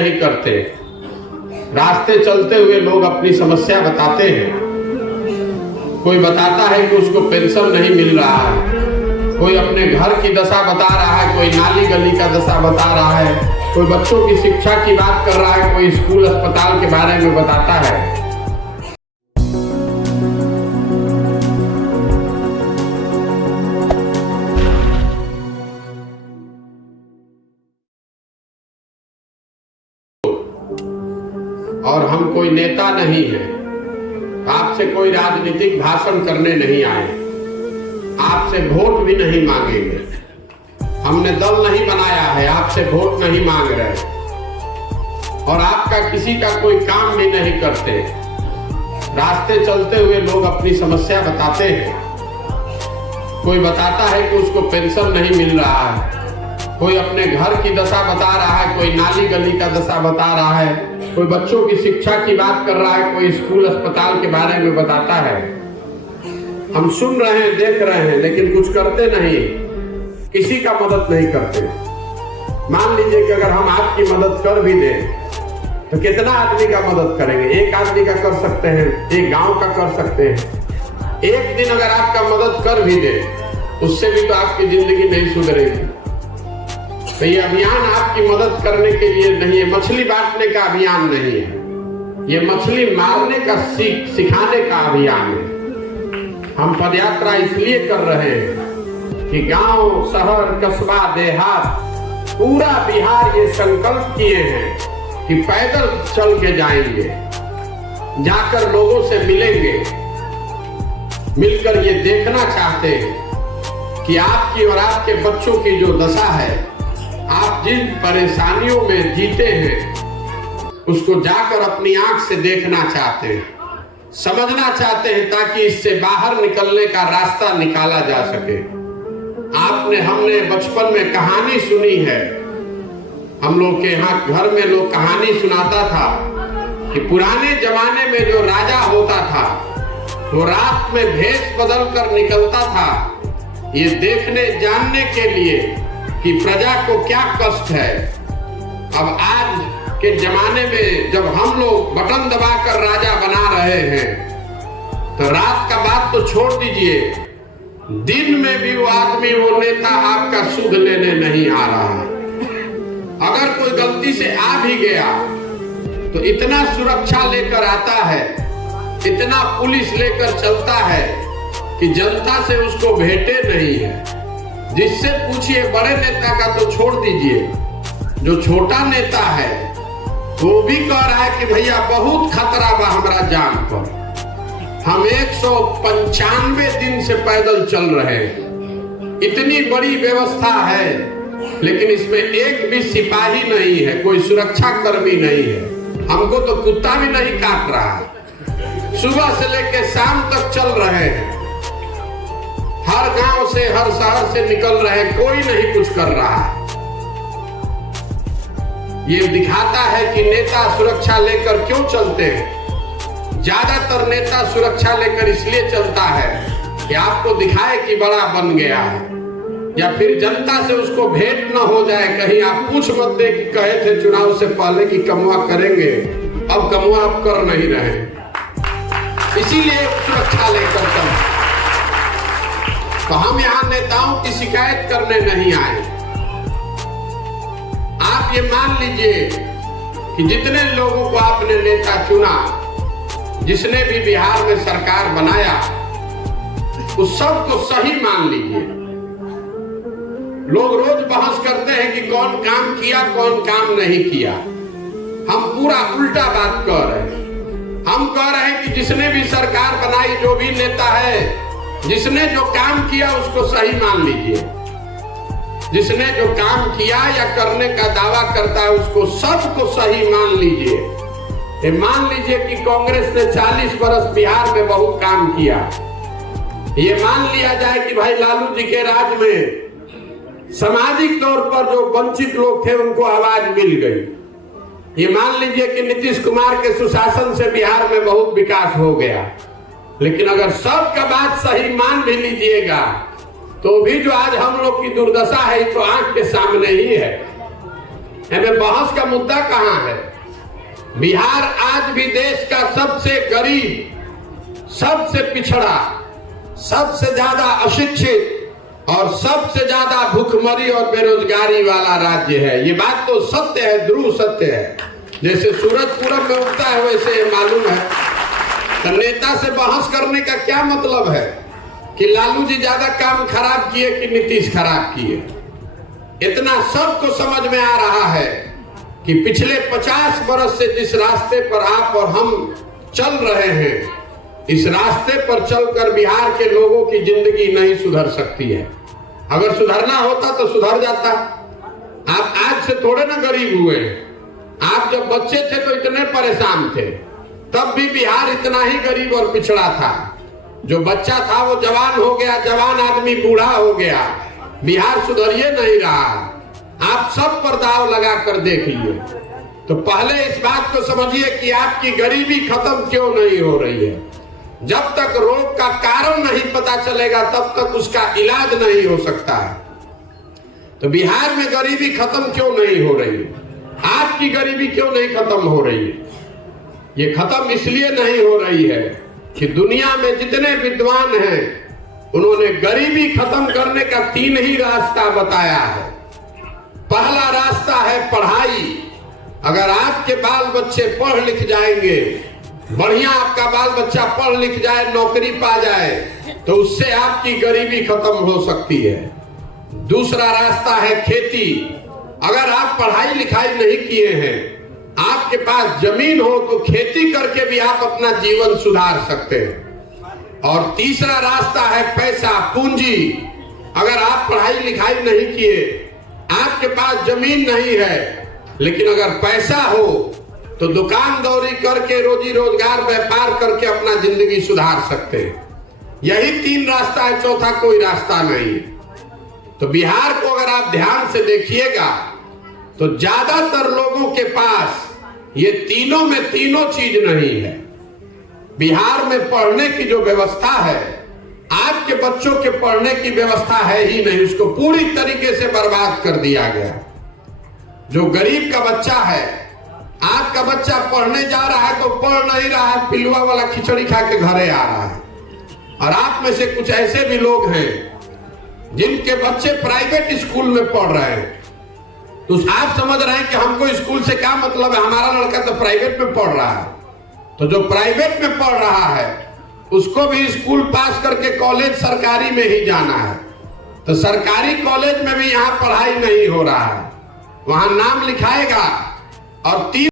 नहीं करते। रास्ते चलते हुए लोग अपनी समस्या बताते हैं। कोई बताता है कि उसको पेंशन नहीं मिल रहा है, कोई अपने घर की दशा बता रहा है, कोई नाली गली का दशा बता रहा है, कोई बच्चों की शिक्षा की बात कर रहा है, कोई स्कूल अस्पताल के बारे में बताता है। और हम कोई नेता नहीं है, आपसे कोई राजनीतिक भाषण करने नहीं आए, आपसे वोट भी नहीं मांगेंगे। हमने दल नहीं बनाया है, आपसे वोट नहीं मांग रहे और आपका किसी का कोई काम भी नहीं करते। रास्ते चलते हुए लोग अपनी समस्या बताते हैं। कोई बताता है कि उसको पेंशन नहीं मिल रहा है, कोई अपने घर की दशा बता रहा है, कोई नाली गली का दशा बता रहा है, कोई बच्चों की शिक्षा की बात कर रहा है, कोई स्कूल अस्पताल के बारे में बताता है। हम सुन रहे हैं, देख रहे हैं, लेकिन कुछ करते नहीं, किसी का मदद नहीं करते। मान लीजिए कि अगर हम आपकी मदद कर भी दें तो कितना आदमी का मदद करेंगे? एक आदमी का कर सकते हैं, एक गांव का कर सकते हैं। एक दिन अगर आपका मदद कर भी दे, उससे भी तो आपकी जिंदगी नहीं सुधरेगी। तो ये अभियान आपकी मदद करने के लिए नहीं है, मछली बांटने का अभियान नहीं है, ये मछली मारने का सिखाने का अभियान है। हम पदयात्रा इसलिए कर रहे हैं कि गांव, शहर, कस्बा, देहात, पूरा बिहार ये संकल्प किए हैं कि पैदल चल के जाएंगे, जाकर लोगों से मिलेंगे, मिलकर ये देखना चाहते हैं कि आपकी और आपके बच्चों की जो दशा है, आप जिन परेशानियों में जीते हैं, उसको जाकर अपनी आंख से देखना चाहते हैं, समझना चाहते हैं, ताकि इससे बाहर निकलने का रास्ता निकाला जा सके। हमने बचपन में कहानी सुनी है, हम लोग के यहाँ घर में लोग कहानी सुनाता था कि पुराने जमाने में जो राजा होता था वो रात में भेष बदल कर निकलता था, ये देखने जानने के लिए कि प्रजा को क्या कष्ट है। अब आज के जमाने में जब हम लोग बटन दबाकर राजा बना रहे हैं, तो रात का बात तो छोड़ दीजिए, दिन में भी वो आदमी, वो नेता आपका सुध लेने नहीं आ रहा है। अगर कोई गलती से आ भी गया तो इतना सुरक्षा लेकर आता है, इतना पुलिस लेकर चलता है कि जनता से उसको भेंटे नहीं है। जिससे पूछिए, बड़े नेता का तो छोड़ दीजिए, जो छोटा नेता है वो भी कह रहा है कि भैया बहुत खतरा बा हमारा जान पर। हम 195 दिन से पैदल चल रहे हैं, इतनी बड़ी व्यवस्था है, लेकिन इसमें एक भी सिपाही नहीं है, कोई सुरक्षा कर्मी नहीं है। हमको तो कुत्ता भी नहीं काट रहा है। सुबह से लेकर शाम तक चल रहे हैं, हर गांव से, हर शहर से निकल रहे, कोई नहीं कुछ कर रहा है। ये दिखाता है कि नेता सुरक्षा लेकर क्यों चलते हैं। ज्यादातर नेता सुरक्षा लेकर इसलिए चलता है कि आपको दिखाए कि बड़ा बन गया है, या फिर जनता से उसको भेंट न हो जाए, कहीं आप पूछ मत दे कि कहे थे चुनाव से पहले कि कमुआ करेंगे, अब कमुआ आप कर नहीं रहे, इसीलिए सुरक्षा लेकर चलते। तो हम यहाँ नेताओं की शिकायत करने नहीं आए। आप ये मान लीजिए कि जितने लोगों को आपने नेता चुना, जिसने भी बिहार में सरकार बनाया, उस सब को सही मान लीजिए। लोग रोज बहस करते हैं कि कौन काम किया, कौन काम नहीं किया। हम पूरा उल्टा बात कह रहे हैं। हम कह रहे हैं कि जिसने भी सरकार बनाई, जो भी नेता है, जिसने जो काम किया उसको सही मान लीजिए। जिसने जो काम किया या करने का दावा करता है उसको सबको सही मान लीजिए। ये मान लीजिए कि कांग्रेस ने 40 वर्ष बिहार में बहुत काम किया। ये मान लिया जाए कि भाई लालू जी के राज में सामाजिक तौर पर जो वंचित लोग थे उनको आवाज मिल गई। ये मान लीजिए कि नीतीश कुमार के सुशासन से बिहार में बहुत विकास हो गया। लेकिन अगर सबका बात सही मान भी लीजिएगा तो भी जो आज हम लोग की दुर्दशा है तो आंख के सामने ही है। हमें बहस का मुद्दा कहां है? बिहार आज भी देश का सबसे गरीब, सबसे पिछड़ा, सबसे ज्यादा अशिक्षित और सबसे ज्यादा भूखमरी और बेरोजगारी वाला राज्य है। ये बात तो सत्य है, ध्रुव सत्य है। जैसे सूरज पूरब में उगता है वैसे ये मालूम है। तो नेता से बहस करने का क्या मतलब है कि लालू जी ज्यादा काम खराब किए कि नीतीश खराब किए? इतना सबको समझ में आ रहा है कि पिछले 50 वर्ष से जिस रास्ते पर आप और हम चल रहे हैं, इस रास्ते पर चलकर बिहार के लोगों की जिंदगी नहीं सुधर सकती है। अगर सुधरना होता तो सुधर जाता। आप आज से थोड़े ना गरीब हुए। आप जब बच्चे थे तो इतने परेशान थे, तब भी बिहार इतना ही गरीब और पिछड़ा था। जो बच्चा था वो जवान हो गया, जवान आदमी बूढ़ा हो गया। बिहार सुधरिए नहीं रहा। आप सब पर दाव लगा कर देखिए। तो पहले इस बात को समझिए कि आपकी गरीबी खत्म क्यों नहीं हो रही है। जब तक रोग का कारण नहीं पता चलेगा तब तक उसका इलाज नहीं हो सकता है। तो बिहार में गरीबी खत्म क्यों नहीं हो रही है? आपकी गरीबी क्यों नहीं खत्म हो रही है? ये खत्म इसलिए नहीं हो रही है कि दुनिया में जितने विद्वान हैं उन्होंने गरीबी खत्म करने का 3 ही रास्ता बताया है। पहला रास्ता है पढ़ाई। अगर आपके बाल बच्चे पढ़ लिख जाएंगे, बढ़िया आपका बाल बच्चा पढ़ लिख जाए, नौकरी पा जाए, तो उससे आपकी गरीबी खत्म हो सकती है। दूसरा रास्ता है खेती। अगर आप पढ़ाई लिखाई नहीं किए हैं, आपके पास जमीन हो, तो खेती करके भी आप अपना जीवन सुधार सकते हैं। और तीसरा रास्ता है पैसा, पूंजी। अगर आप पढ़ाई लिखाई नहीं किए, आपके पास जमीन नहीं है, लेकिन अगर पैसा हो तो दुकान दौरी करके, रोजी रोजगार, व्यापार करके अपना जिंदगी सुधार सकते हैं। यही 3 रास्ता है, चौथा कोई रास्ता नहीं है। तो बिहार को अगर आप ध्यान से देखिएगा तो ज्यादातर लोगों के पास ये तीनों में तीनों चीज नहीं है। बिहार में पढ़ने की जो व्यवस्था है, आपके बच्चों के पढ़ने की व्यवस्था है ही नहीं, उसको पूरी तरीके से बर्बाद कर दिया गया। जो गरीब का बच्चा है, आपका बच्चा पढ़ने जा रहा है तो पढ़ नहीं रहा है, पिलुआ वाला खिचड़ी खा के घरे आ रहा है। और आप में से कुछ ऐसे भी लोग हैं जिनके बच्चे प्राइवेट स्कूल में पढ़ रहे हैं। तो आप समझ रहे हैं कि हमको स्कूल से क्या मतलब है, हमारा लड़का तो प्राइवेट में पढ़ रहा है। तो जो प्राइवेट में पढ़ रहा है उसको भी स्कूल पास करके कॉलेज सरकारी में ही जाना है। तो सरकारी कॉलेज में भी यहाँ पढ़ाई नहीं हो रहा है। वहां नाम लिखाएगा और 3